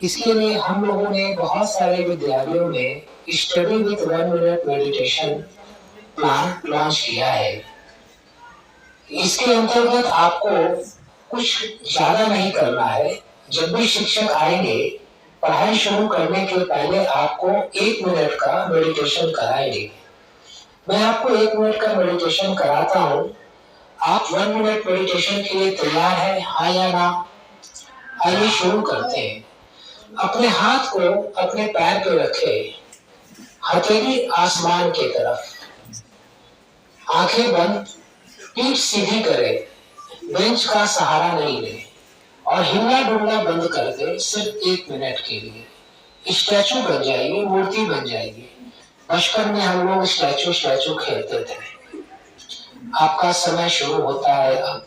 इसके लिए हम लोगों ने बहुत सारे विद्यालयों में study with 1 minute meditation plan launch किया है। इसके अंतर्गत आपको कुछ ज्यादा नहीं करना है। जब भी शिक्षक आएंगे पढ़ाई शुरू करने के पहले आपको 1 मिनट का मेडिटेशन कराएंगे। मैं आपको 1 मिनट का मेडिटेशन कराता हूँ। आप 1 मिनट मेडिटेशन के लिए तैयार है, हाँ या ना? आइए शुरू करते हैं। अपने हाथ को अपने पैर पे रखें, हथेली आसमान की तरफ, आंखें बंद, पीठ सीधी करें, बेंच का सहारा नहीं ले और हिलना डुलना बंद कर दे सिर्फ 1 मिनट के लिए। स्टैचू बन जाइए, मूर्ति बन जाइए। बचपन में हम लोग स्टैचू स्टैचू खेलते थे। आपका समय शुरू होता है अब।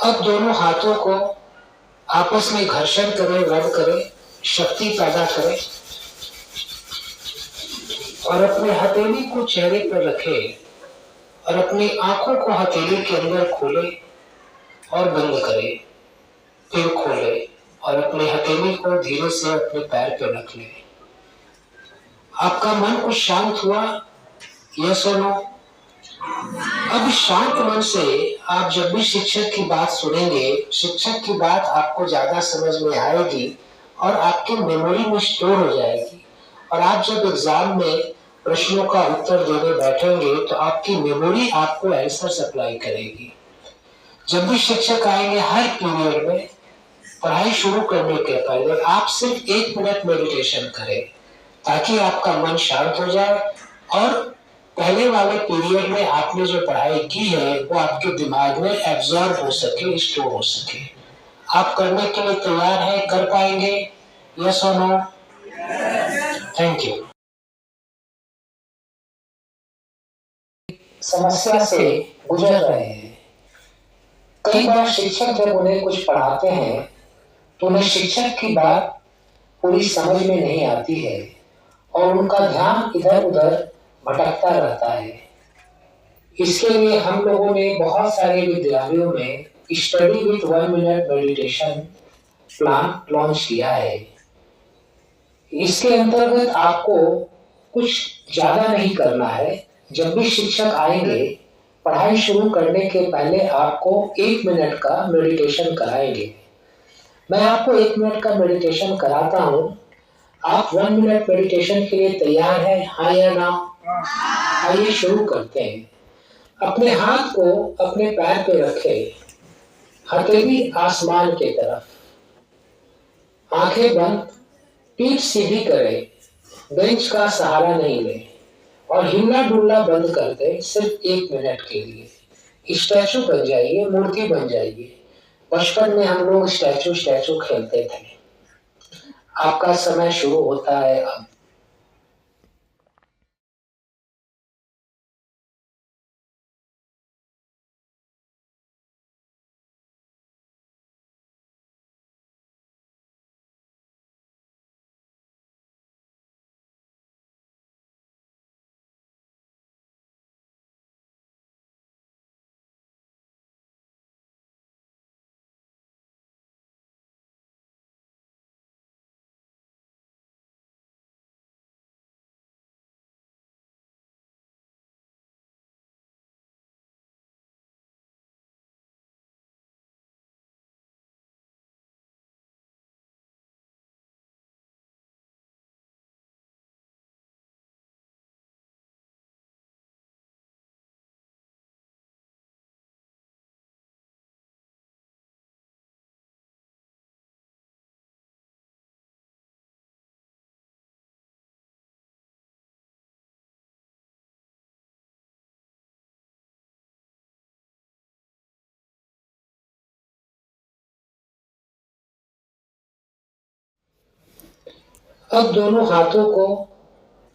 अब दोनों हाथों को आपस में घर्षण करें, रब करें, शक्ति पैदा करें और अपने हथेली को चेहरे पर रखें और अपनी आंखों को हथेली के अंदर खोले और बंद करें, फिर खोले और अपने हथेली को धीरे से अपने पैर पर रख ले। आपका मन कुछ शांत हुआ? यस और नो? अब शांत मन से आप जब भी शिक्षक की बात सुनेंगे, शिक्षक की बात आपको ज्यादा समझ में आएगी और आपके मेमोरी में स्टोर हो जाएगी। और आप जब एग्जाम में प्रश्नों का उत्तर देने बैठेंगे तो आपकी मेमोरी आपको आंसर सप्लाई करेगी। जब भी शिक्षक आएंगे हर पीरियड में पढ़ाई शुरू करने के पहले आप सिर्फ 1 मिनट मेडिटेशन करें ताकि आपका मन शांत हो जाए और पहले वाले पीरियड में आपने जो पढ़ाई की है वो आपके दिमाग में एब्जॉर्ब हो सके, स्टोर हो सके। आप करने के लिए तैयार हैं? कर पाएंगे? यस और नो? Thank you. समस्या से गुजर रहे हैं। कई बार शिक्षक जब उन्हें कुछ पढ़ाते हैं तो उन्हें शिक्षक की बात पूरी समझ में नहीं आती है और उनका ध्यान इधर उधर भटकता रहता है। इसके लिए हम लोगों ने बहुत सारे विद्यालयों में study with 1 minute meditation plan launch किया है। इसके अंतर्गत आपको कुछ ज्यादा नहीं करना है। जब भी शिक्षक आएंगे पढ़ाई शुरू करने के पहले आपको 1 मिनट का मेडिटेशन कराएंगे। मैं आपको 1 मिनट का मेडिटेशन कराता हूँ। आप 1 मिनट मेडिटेशन के लिए तैयार है, हाँ या ना? आइए शुरू करते हैं। अपने हाथ को अपने पैर पे रखें, हथेली आसमान की तरफ, आंखें बंद, पीठ सीधी करें, बेंच का सहारा नहीं ले और हिलना डुलना बंद कर दे सिर्फ 1 मिनट के लिए। स्टैचू बन जाइए, मूर्ति बन जाइए। बचपन में हम लोग स्टैचू स्टैचू खेलते थे। आपका समय शुरू होता है अब। अब दोनों हाथों को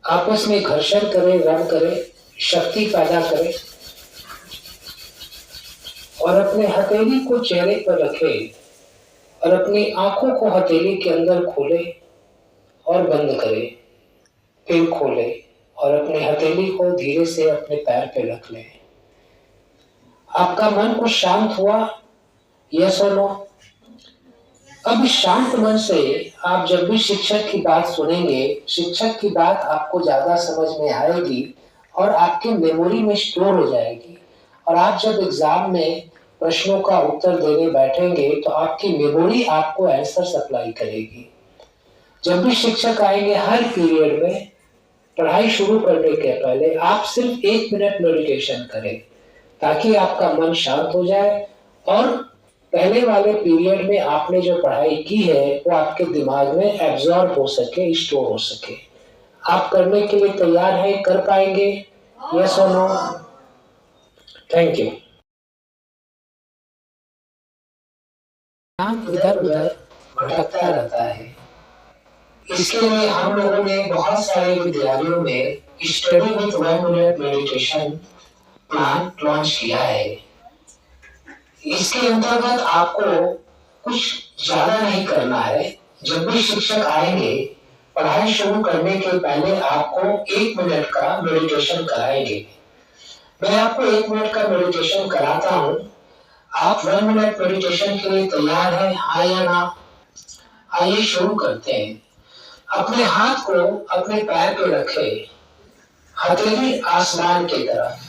आपस में घर्षण करें, रब करें, शक्ति पैदा करें और अपने हथेली को चेहरे पर रखें और अपनी आंखों को हथेली के अंदर खोले और बंद करें, फिर खोले और अपने हथेली को धीरे से अपने पैर पे रख लें। आपका मन कुछ शांत हुआ? यस और नो? अब इस शांत मन से आप जब भी शिक्षक की बात सुनेंगे, शिक्षक की बात आपको ज्यादा समझ में आएगी और आपके मेमोरी में स्टोर हो जाएगी। और आप जब एग्जाम में प्रश्नों का उत्तर देने बैठेंगे तो आपकी मेमोरी आपको आंसर सप्लाई करेगी। जब भी शिक्षक आएंगे हर पीरियड में, पढ़ाई शुरू करने के पहले आप सिर्फ 1 मिनट मेडिटेशन करें ताकि आपका मन शांत हो जाए और पहले वाले पीरियड में आपने जो पढ़ाई की है वो आपके दिमाग में एब्जॉर्ब हो सके, स्टोर हो सके। आप करने के लिए तैयार हैं? कर पाएंगे? यस और नो? Thank you. इधर उधर भटकता रहता है, इसके लिए हम लोगों ने बहुत सारे विद्यालयों में study with 1 minute meditation plan launch किया है। इसके अंतर्गत आपको कुछ ज्यादा नहीं करना है। जब भी शिक्षक आएंगे पढ़ाई शुरू करने के पहले आपको 1 मिनट का मेडिटेशन कराएंगे। मैं आपको 1 मिनट का मेडिटेशन कराता हूँ। आप 1 मिनट मेडिटेशन के लिए तैयार हैं? हाँ या ना? आइए शुरू करते हैं। अपने हाथ को अपने पैर पे रखें, हथेली आसमान की तरफ,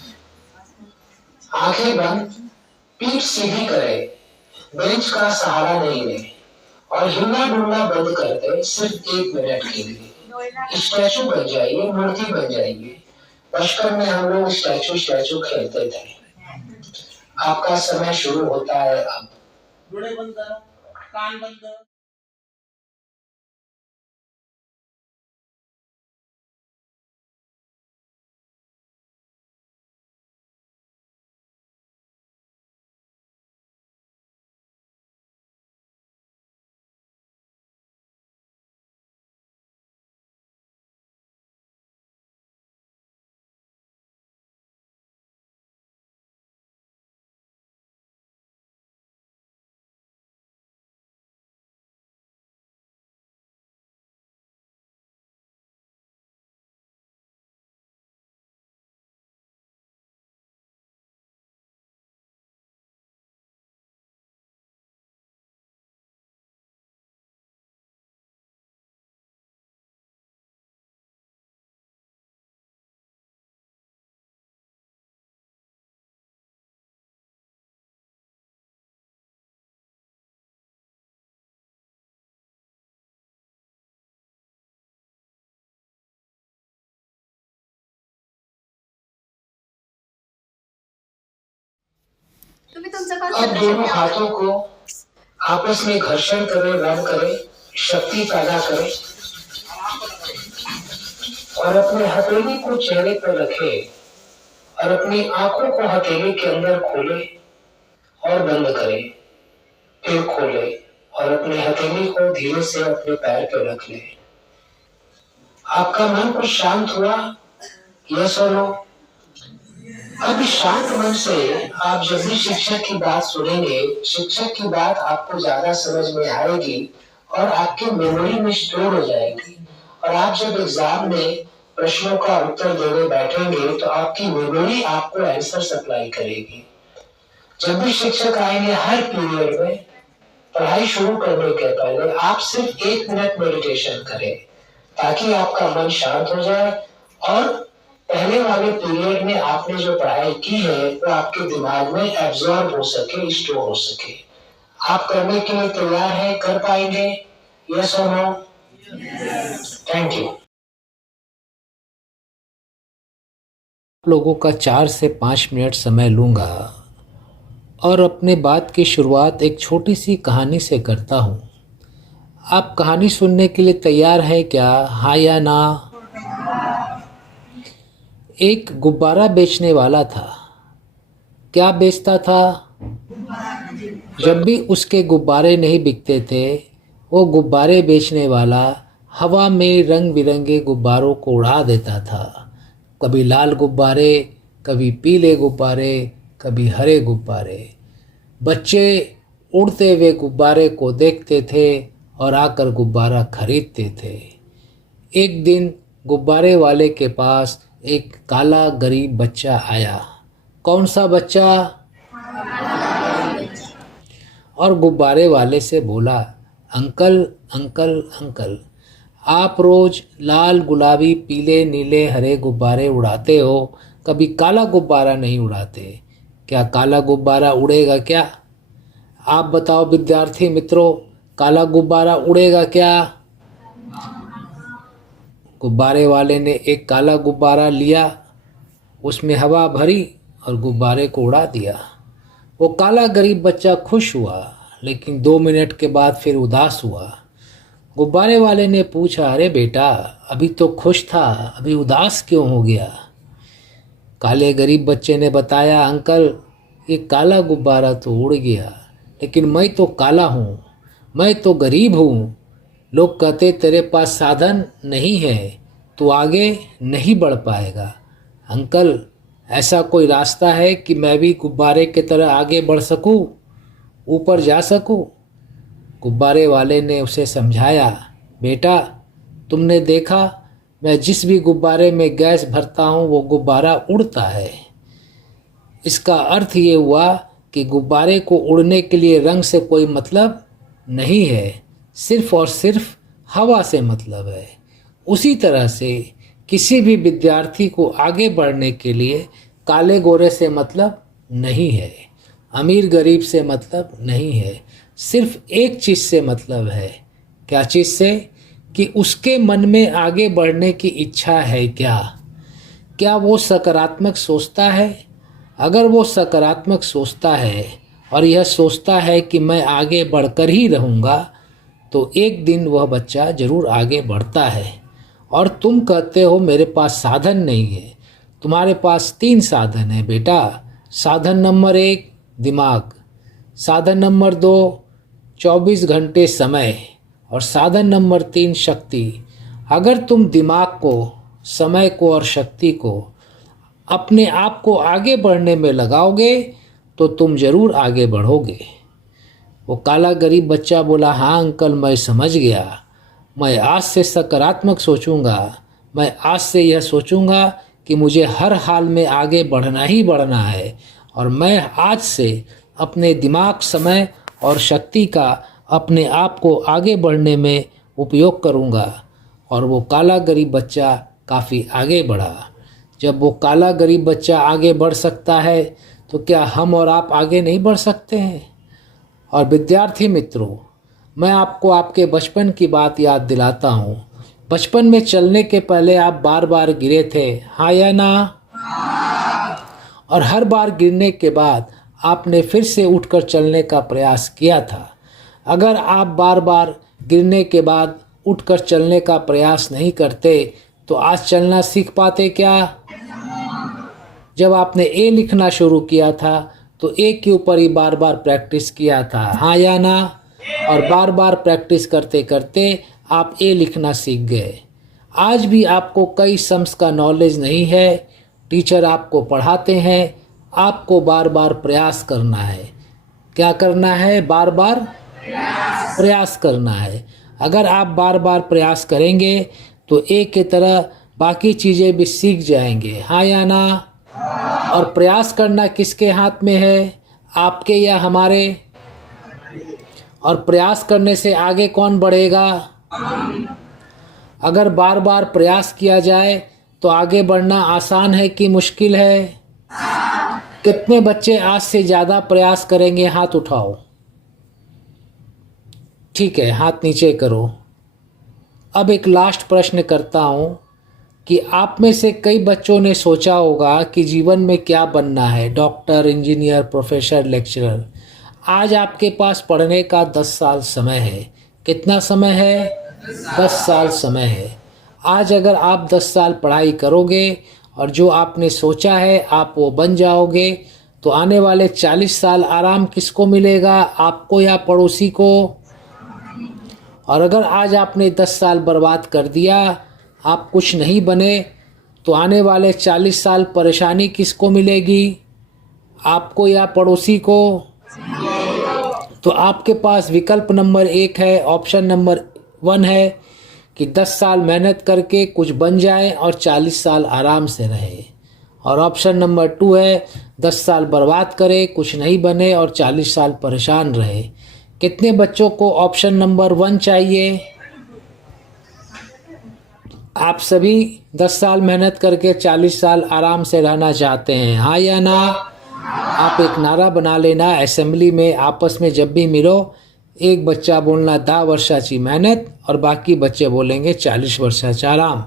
आंखें बंद, पीठ सीधी करें, बेंच का सहारा नहीं लें और हिलना डुलना बंद कर दें सिर्फ 1 मिनट के लिए। स्टैचू बन जाइए, मूर्ति बन जाइए। बचपन में हम लोग स्टैचू खेलते थे। आपका समय शुरू होता है अब। बंद करो, कान बंद करो। अब दोनों हाथों को आपस में घर्षण करें, रब करें, शक्ति पैदा करें और अपने हथेली को चेहरे पर रखें और अपनी आंखों को हथेली के अंदर खोले और बंद करें, फिर खोले और अपने हथेली को धीरे से अपने पैर पर रख लें। आपका मन कुछ शांत हुआ? यस और नो? अब इस शांत मन से आप जब भी शिक्षक की बात सुनेंगे, शिक्षक की बात आपको ज्यादा समझ में आएगी और आपके मेमोरी में स्टोर हो जाएगी। और आप जब एग्जाम में प्रश्नों का उत्तर देने बैठेंगे तो आपकी मेमोरी आपको आंसर सप्लाई करेगी। जब भी शिक्षक आएंगे हर पीरियड में, पढ़ाई शुरू करने के पहले आप सिर्फ 1 मिनट मेडिटेशन करें ताकि आपका मन शांत हो जाए और पहले वाले पीरियड में आपने जो पढ़ाई की है वो आपके दिमाग में एब्जॉर्ब हो सके, स्टोर हो सके। आप करने के लिए तैयार हैं? कर पाएंगे? यस और नो? Thank you. लोगों का 4 से 5 मिनट समय लूँगा और अपने बात की शुरुआत एक छोटी सी कहानी से करता हूँ। आप कहानी सुनने के लिए तैयार हैं क्या? हाँ या ना? एक गुब्बारा बेचने वाला था। क्या बेचता था? जब भी उसके गुब्बारे नहीं बिकते थे, वो गुब्बारे बेचने वाला हवा में रंग बिरंगे गुब्बारों को उड़ा देता था। कभी लाल गुब्बारे, कभी पीले गुब्बारे, कभी हरे गुब्बारे। बच्चे उड़ते हुए गुब्बारे को देखते थे और आकर गुब्बारा खरीदते थे। एक दिन गुब्बारे वाले के पास एक काला गरीब बच्चा आया। कौन सा बच्चा? और गुब्बारे वाले से बोला, अंकल अंकल अंकल, आप रोज लाल गुलाबी पीले नीले हरे गुब्बारे उड़ाते हो, कभी काला गुब्बारा नहीं उड़ाते। क्या काला गुब्बारा उड़ेगा क्या? आप बताओ विद्यार्थी मित्रों, काला गुब्बारा उड़ेगा क्या? गुब्बारे वाले ने एक काला गुब्बारा लिया, उसमें हवा भरी और गुब्बारे को उड़ा दिया। वो काला गरीब बच्चा खुश हुआ, लेकिन 2 मिनट के बाद फिर उदास हुआ। गुब्बारे वाले ने पूछा, अरे बेटा, अभी तो खुश था, अभी उदास क्यों हो गया? काले गरीब बच्चे ने बताया, अंकल, ये काला गुब्बारा तो उड़ गया, लेकिन मैं तो काला हूँ, मैं तो गरीब हूँ। लोग कहते तेरे पास साधन नहीं है, तू आगे नहीं बढ़ पाएगा। अंकल, ऐसा कोई रास्ता है कि मैं भी गुब्बारे की तरह आगे बढ़ सकूं, ऊपर जा सकूं? गुब्बारे वाले ने उसे समझाया, बेटा, तुमने देखा, मैं जिस भी गुब्बारे में गैस भरता हूं वो गुब्बारा उड़ता है। इसका अर्थ ये हुआ कि गुब्बारे को उड़ने के लिए रंग से कोई मतलब नहीं है, सिर्फ और सिर्फ हवा से मतलब है। उसी तरह से किसी भी विद्यार्थी को आगे बढ़ने के लिए काले गोरे से मतलब नहीं है, अमीर गरीब से मतलब नहीं है, सिर्फ एक चीज़ से मतलब है। क्या चीज़ से? कि उसके मन में आगे बढ़ने की इच्छा है क्या? क्या वो सकारात्मक सोचता है? अगर वो सकारात्मक सोचता है और यह सोचता है कि मैं आगे बढ़कर ही रहूँगा, तो एक दिन वह बच्चा ज़रूर आगे बढ़ता है। और तुम कहते हो मेरे पास साधन नहीं है। तुम्हारे पास 3 साधन है बेटा। साधन नंबर 1 दिमाग, साधन नंबर 2 24 घंटे समय, और साधन नंबर 3 शक्ति। अगर तुम दिमाग को, समय को और शक्ति को अपने आप को आगे बढ़ने में लगाओगे तो तुम ज़रूर आगे बढ़ोगे। वो काला गरीब बच्चा बोला, हाँ अंकल, मैं समझ गया। मैं आज से सकारात्मक सोचूंगा। मैं आज से यह सोचूंगा कि मुझे हर हाल में आगे बढ़ना ही बढ़ना है, और मैं आज से अपने दिमाग, समय और शक्ति का अपने आप को आगे बढ़ने में उपयोग करूंगा। और वो काला गरीब बच्चा काफ़ी आगे बढ़ा। जब वो काला गरीब बच्चा आगे बढ़ सकता है तो क्या हम और आप आगे नहीं बढ़ सकते हैं? और विद्यार्थी मित्रों, मैं आपको आपके बचपन की बात याद दिलाता हूँ। बचपन में चलने के पहले आप बार बार गिरे थे, हाँ या ना? और हर बार गिरने के बाद आपने फिर से उठकर चलने का प्रयास किया था। अगर आप बार बार गिरने के बाद उठकर चलने का प्रयास नहीं करते तो आज चलना सीख पाते क्या? जब आपने ए लिखना शुरू किया था तो ए के ऊपर ही बार बार प्रैक्टिस किया था, हाँ या ना? और बार बार प्रैक्टिस करते करते आप ए लिखना सीख गए। आज भी आपको कई सम्स का नॉलेज नहीं है। टीचर आपको पढ़ाते हैं, आपको बार बार प्रयास करना है। क्या करना है? बार बार प्रयास करना है। अगर आप बार बार प्रयास करेंगे तो एक की तरह बाकी चीज़ें भी सीख जाएंगे, हाँ या ना? और प्रयास करना किसके हाथ में है, आपके या हमारे? और प्रयास करने से आगे कौन बढ़ेगा? अगर बार बार प्रयास किया जाए तो आगे बढ़ना आसान है कि मुश्किल है? कितने बच्चे आज से ज़्यादा प्रयास करेंगे? हाथ उठाओ। ठीक है, हाथ नीचे करो। अब एक लास्ट प्रश्न करता हूँ कि आप में से कई बच्चों ने सोचा होगा कि जीवन में क्या बनना है, डॉक्टर, इंजीनियर, प्रोफेसर, लेक्चरर। आज आपके पास पढ़ने का 10 साल समय है। कितना समय है? 10 साल समय है। आज अगर आप 10 साल पढ़ाई करोगे और जो आपने सोचा है आप वो बन जाओगे, तो आने वाले 40 साल आराम किसको मिलेगा, आपको या पड़ोसी को? और अगर आज आपने 10 साल बर्बाद कर दिया, आप कुछ नहीं बने, तो आने वाले 40 साल परेशानी किसको मिलेगी? आपको या पड़ोसी को? तो आपके पास विकल्प नंबर 1 है, ऑप्शन नंबर 1 है कि 10 साल मेहनत करके कुछ बन जाए और 40 साल आराम से रहे। और ऑप्शन नंबर 2 है 10 साल बर्बाद करे, कुछ नहीं बने और 40 साल परेशान रहे। कितने बच्चों को ऑप्शन नंबर 1 चाहिए? आप सभी 10 साल मेहनत करके 40 साल आराम से रहना चाहते हैं, हाँ या ना? आप एक नारा बना लेना, असेंबली में आपस में जब भी मिलो, एक बच्चा बोलना 10 वर्षाची मेहनत और बाकी बच्चे बोलेंगे 40 वर्षाचा आराम।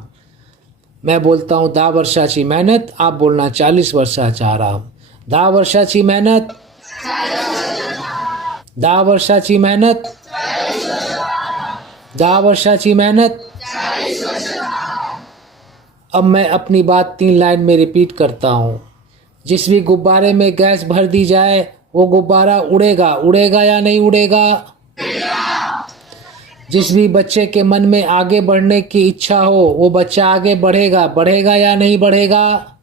मैं बोलता हूँ 10 वर्षाची मेहनत, आप बोलना 40 वर्षाचा आराम। 10 वर्षाची मेहनत, 10 वर्षाची मेहनत, 10 वर्षाची मेहनत। अब मैं अपनी बात 3 लाइन में रिपीट करता हूँ। जिस भी गुब्बारे में गैस भर दी जाए वो गुब्बारा उड़ेगा, उड़ेगा या नहीं उड़ेगा? जिस भी बच्चे के मन में आगे बढ़ने की इच्छा हो वो बच्चा आगे बढ़ेगा, बढ़ेगा या नहीं बढ़ेगा?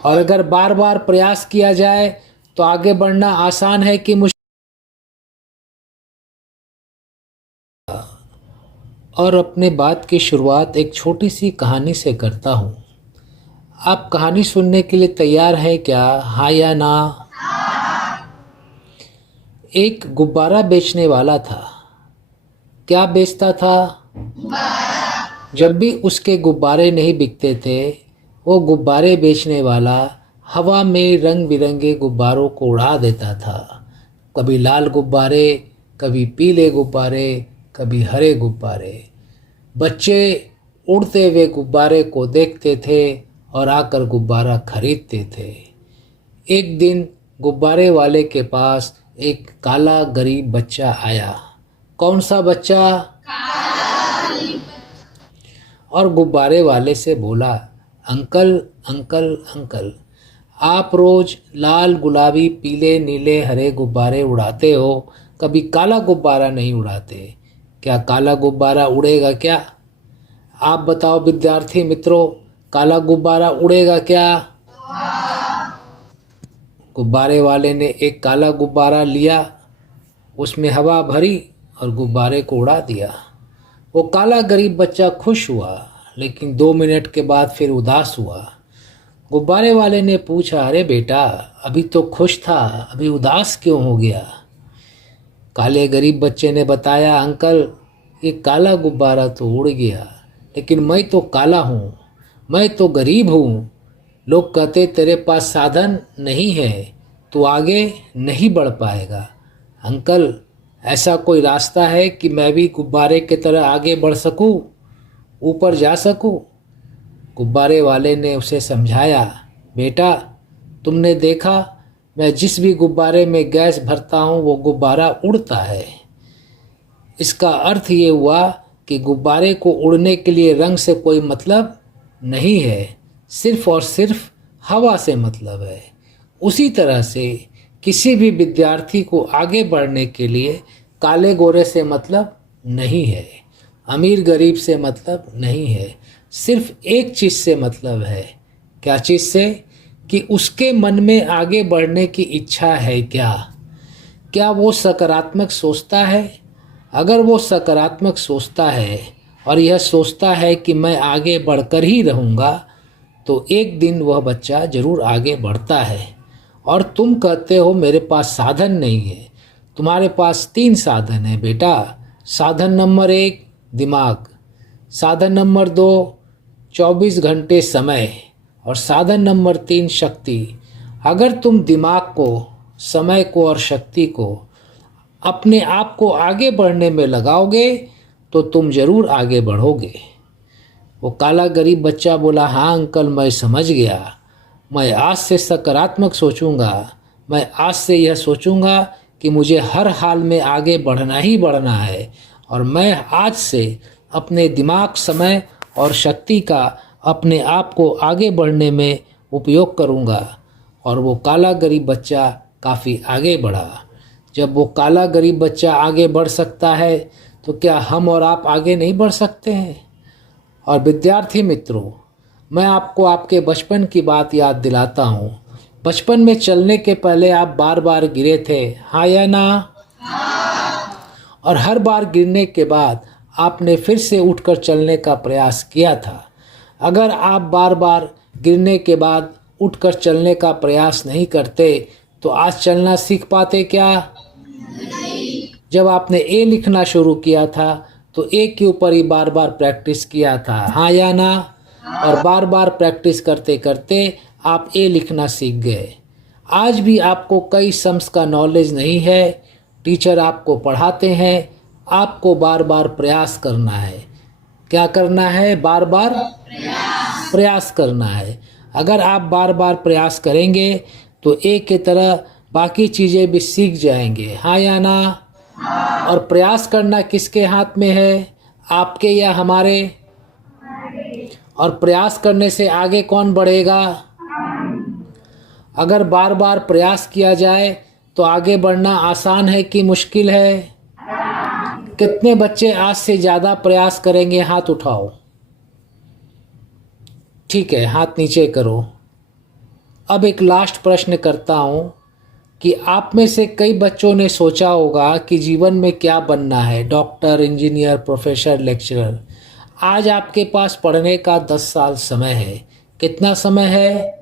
और अगर बार बार प्रयास किया जाए तो आगे बढ़ना आसान है कि मुश्किल? और अपने बात की शुरुआत एक छोटी सी कहानी से करता हूँ। आप कहानी सुनने के लिए तैयार हैं क्या, हाँ या ना? एक गुब्बारा बेचने वाला था। क्या बेचता था? जब भी उसके गुब्बारे नहीं बिकते थे, वो गुब्बारे बेचने वाला हवा में रंग बिरंगे गुब्बारों को उड़ा देता था। कभी लाल गुब्बारे, कभी पीले गुब्बारे, कभी हरे गुब्बारे। बच्चे उड़ते हुए गुब्बारे को देखते थे और आकर गुब्बारा खरीदते थे। एक दिन गुब्बारे वाले के पास एक काला गरीब बच्चा आया। कौन सा बच्चा? और गुब्बारे वाले से बोला, अंकल अंकल अंकल, आप रोज लाल गुलाबी पीले नीले हरे गुब्बारे उड़ाते हो, कभी काला गुब्बारा नहीं उड़ाते, क्या काला गुब्बारा उड़ेगा क्या? आप बताओ विद्यार्थी मित्रों, काला गुब्बारा उड़ेगा क्या? गुब्बारे वाले ने एक काला गुब्बारा लिया, उसमें हवा भरी और गुब्बारे को उड़ा दिया। वो काला गरीब बच्चा खुश हुआ, लेकिन 2 मिनट के बाद फिर उदास हुआ। गुब्बारे वाले ने पूछा, अरे बेटा, अभी तो खुश था, अभी उदास क्यों हो गया? काले गरीब बच्चे ने बताया, अंकल ये काला गुब्बारा तो उड़ गया, लेकिन मैं तो काला हूँ, मैं तो गरीब हूँ। लोग कहते तेरे पास साधन नहीं है, तू आगे नहीं बढ़ पाएगा। अंकल, ऐसा कोई रास्ता है कि मैं भी गुब्बारे की तरह आगे बढ़ सकूँ, ऊपर जा सकूँ? गुब्बारे वाले ने उसे समझाया, बेटा तुमने देखा, मैं जिस भी गुब्बारे में गैस भरता हूँ वो गुब्बारा उड़ता है। इसका अर्थ ये हुआ कि गुब्बारे को उड़ने के लिए रंग से कोई मतलब नहीं है, सिर्फ और सिर्फ हवा से मतलब है। उसी तरह से किसी भी विद्यार्थी को आगे बढ़ने के लिए काले गोरे से मतलब नहीं है, अमीर गरीब से मतलब नहीं है, सिर्फ एक चीज़ से मतलब है। क्या चीज़ से? कि उसके मन में आगे बढ़ने की इच्छा है क्या? क्या वो सकारात्मक सोचता है? अगर वो सकारात्मक सोचता है और यह सोचता है कि मैं आगे बढ़कर ही रहूँगा, तो एक दिन वह बच्चा ज़रूर आगे बढ़ता है। और तुम कहते हो मेरे पास साधन नहीं है। तुम्हारे पास 3 साधन है बेटा। साधन नंबर 1 दिमाग, साधन नंबर 2 24 घंटे समय और साधन नंबर 3 शक्ति। अगर तुम दिमाग को, समय को और शक्ति को अपने आप को आगे बढ़ने में लगाओगे तो तुम ज़रूर आगे बढ़ोगे। वो काला गरीब बच्चा बोला, हाँ अंकल, मैं समझ गया। मैं आज से सकारात्मक सोचूंगा। मैं आज से यह सोचूंगा कि मुझे हर हाल में आगे बढ़ना ही बढ़ना है, और मैं आज से अपने दिमाग, समय और शक्ति का अपने आप को आगे बढ़ने में उपयोग करूंगा। और वो काला गरीब बच्चा काफ़ी आगे बढ़ा। जब वो काला गरीब बच्चा आगे बढ़ सकता है तो क्या हम और आप आगे नहीं बढ़ सकते हैं। और विद्यार्थी मित्रों, मैं आपको आपके बचपन की बात याद दिलाता हूँ। बचपन में चलने के पहले आप बार बार गिरे थे, हाँ या ना? और हर बार गिरने के बाद आपने फिर से उठकर चलने का प्रयास किया था। अगर आप बार बार गिरने के बाद उठकर चलने का प्रयास नहीं करते तो आज चलना सीख पाते क्या? जब आपने ए लिखना शुरू किया था तो ए के ऊपर ही बार बार प्रैक्टिस किया था, हाँ या ना? और बार बार प्रैक्टिस करते करते आप ए लिखना सीख गए। आज भी आपको कई सम्स का नॉलेज नहीं है, टीचर आपको पढ़ाते हैं, आपको बार बार प्रयास करना है। क्या करना है? बार बार प्रयास करना है। अगर आप बार बार प्रयास करेंगे तो एक की तरह बाकी चीज़ें भी सीख जाएंगे, हाँ या ना? और प्रयास करना किसके हाथ में है, आपके या हमारे? और प्रयास करने से आगे कौन बढ़ेगा? अगर बार बार प्रयास किया जाए तो आगे बढ़ना आसान है कि मुश्किल है? कितने बच्चे आज से ज़्यादा प्रयास करेंगे? हाथ उठाओ। ठीक है, हाथ नीचे करो। अब एक लास्ट प्रश्न करता हूँ कि आप में से कई बच्चों ने सोचा होगा कि जीवन में क्या बनना है, डॉक्टर, इंजीनियर, प्रोफेसर, लेक्चरर। आज आपके पास पढ़ने का 10 साल समय है। कितना समय है?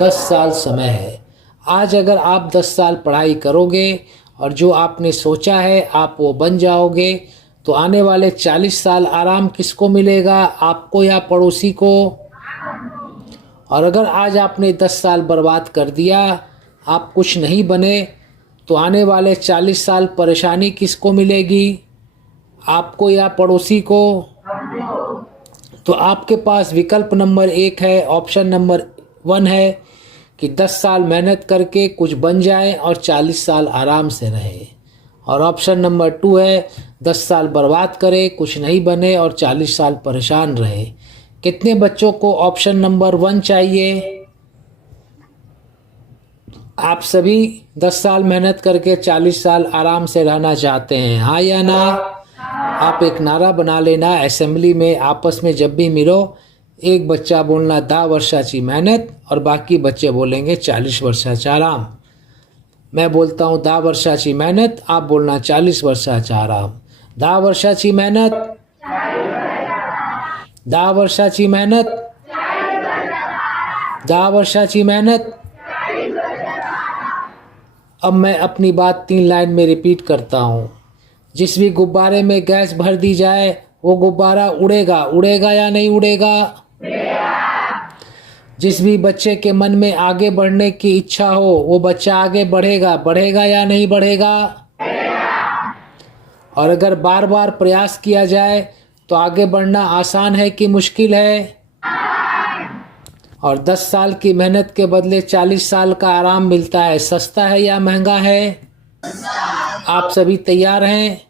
10 साल समय है। आज अगर आप 10 साल पढ़ाई करोगे और जो आपने सोचा है आप वो बन जाओगे तो आने वाले 40 साल आराम किसको मिलेगा, आपको या पड़ोसी को? और अगर आज आपने 10 साल बर्बाद कर दिया, आप कुछ नहीं बने, तो आने वाले 40 साल परेशानी किसको मिलेगी, आपको या पड़ोसी को? तो आपके पास विकल्प नंबर 1 है, ऑप्शन नंबर 1 है कि 10 साल मेहनत करके कुछ बन जाए और 40 साल आराम से रहे। और ऑप्शन नंबर 2 है 10 साल बर्बाद करे, कुछ नहीं बने और 40 साल परेशान रहे। कितने बच्चों को ऑप्शन नंबर 1 चाहिए? आप सभी 10 साल मेहनत करके 40 साल आराम से रहना चाहते हैं, हाँ या ना? आप एक नारा बना लेना, असेंबली में आपस में जब भी मिलो एक बच्चा बोलना 10 वर्षाची मेहनत और बाकी बच्चे बोलेंगे 40 वर्षाचा आराम। मैं बोलता हूँ 10 वर्षाची मेहनत, आप बोलना 40 वर्षाचा आराम। 10 वर्षाची मेहनत, 10 वर्षाची मेहनत, 10 वर्षाची मेहनत। अब मैं अपनी बात 3 लाइन में रिपीट करता हूँ। जिस भी गुब्बारे में गैस भर दी जाए वो गुब्बारा उड़ेगा, उड़ेगा या नहीं उड़ेगा? जिस भी बच्चे के मन में आगे बढ़ने की इच्छा हो वो बच्चा आगे बढ़ेगा, बढ़ेगा या नहीं बढ़ेगा? और अगर बार बार प्रयास किया जाए तो आगे बढ़ना आसान है कि मुश्किल है? और 10 साल की मेहनत के बदले 40 साल का आराम मिलता है, सस्ता है या महंगा है? आप सभी तैयार हैं?